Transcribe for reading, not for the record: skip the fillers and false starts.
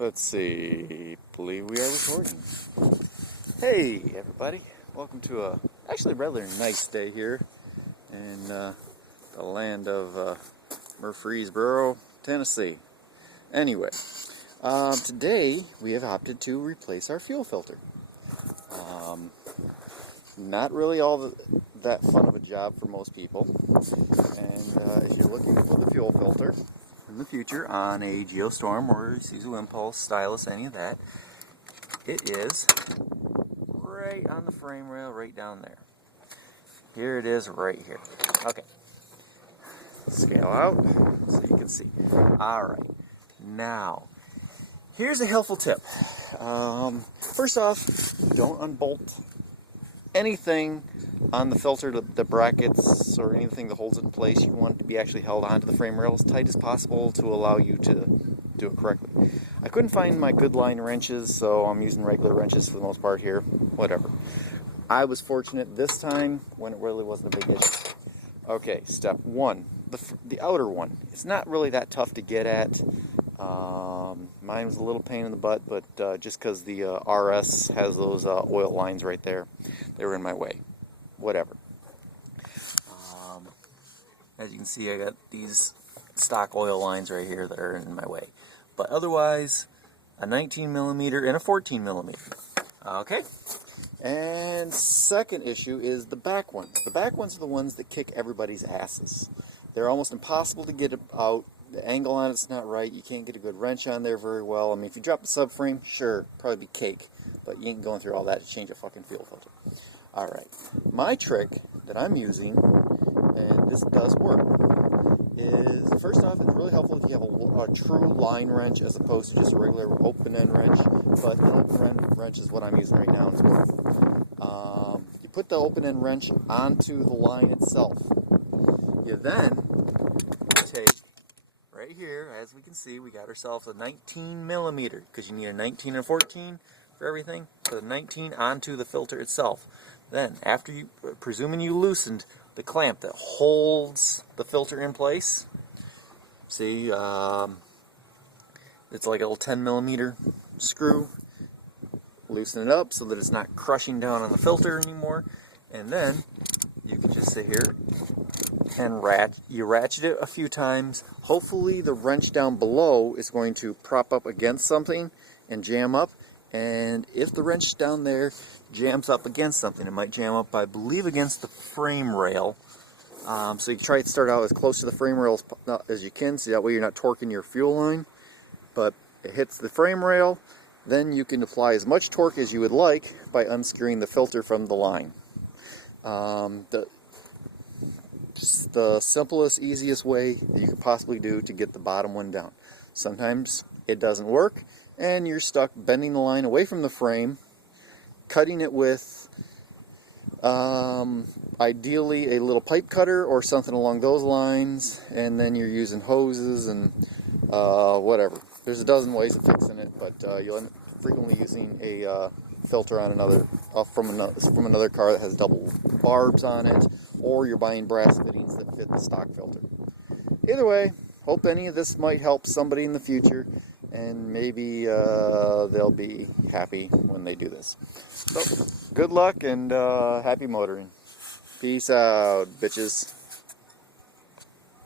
Let's see, believe we are recording. Hey everybody, welcome to a actually rather nice day here in the land of Murfreesboro, Tennessee. Anyway, today we have opted to replace our fuel filter. Not really that fun of a job for most people, and if you're looking to put the fuel filter in the future on a Geostorm or isuzu Impulse, Stylus, any of that, it is right on the frame rail, right down there. Here it is, right here. Okay, scale out so you can see. Alright, now here's a helpful tip. First off, don't unbolt anything on the filter, the brackets or anything that holds it in place. You want it to be actually held onto the frame rail as tight as possible to allow you to do it correctly. I couldn't find my good line wrenches, so I'm using regular wrenches for the most part here. Whatever. I was fortunate this time when it really wasn't a big issue. Okay, step one, the outer one. It's not really that tough to get at. Mine was a little pain in the butt, but just because the RS has those oil lines right there, they were in my way. Whatever. As you can see, I got these stock oil lines right here that are in my way. But otherwise, a 19mm and a 14mm. Okay. And second issue is the back ones. The back ones are the ones that kick everybody's asses. They're almost impossible to get out. The angle on it's not right. You can't get a good wrench on there very well. I mean, if you drop the subframe, sure, probably be cake. But you ain't going through all that to change a fucking fuel filter. Alright. My trick that I'm using, and this does work, is first off, it's really helpful if you have a true line wrench as opposed to just a regular open-end wrench. But an open-end wrench is what I'm using right now. It's worth. You put the open-end wrench onto the line itself. You then take, right here, as we can see, we got ourselves a 19mm, because you need a 19 and a 14 for everything. So the 19 onto the filter itself. Then, after you, presuming you loosened the clamp that holds the filter in place, see, it's like a little 10mm screw. Loosen it up so that it's not crushing down on the filter anymore, and then you can just sit here and ratchet it a few times. Hopefully the wrench down below is going to prop up against something and jam up, and if the wrench down there jams up against something, it might jam up, I believe, against the frame rail. So you try to start out as close to the frame rail as you can, so that way you're not torquing your fuel line. But it hits the frame rail, then you can apply as much torque as you would like by unscrewing the filter from the line. The simplest, easiest way that you could possibly do to get the bottom one down. Sometimes it doesn't work, and you're stuck bending the line away from the frame, cutting it with ideally a little pipe cutter or something along those lines, and then you're using hoses and whatever. There's a dozen ways of fixing it, but you'll end up frequently using a filter on from another car that has double barbs on it, or you're buying brass fittings that fit the stock filter. Either way, hope any of this might help somebody in the future, and maybe they'll be happy when they do this. So, good luck and happy motoring. Peace out, bitches.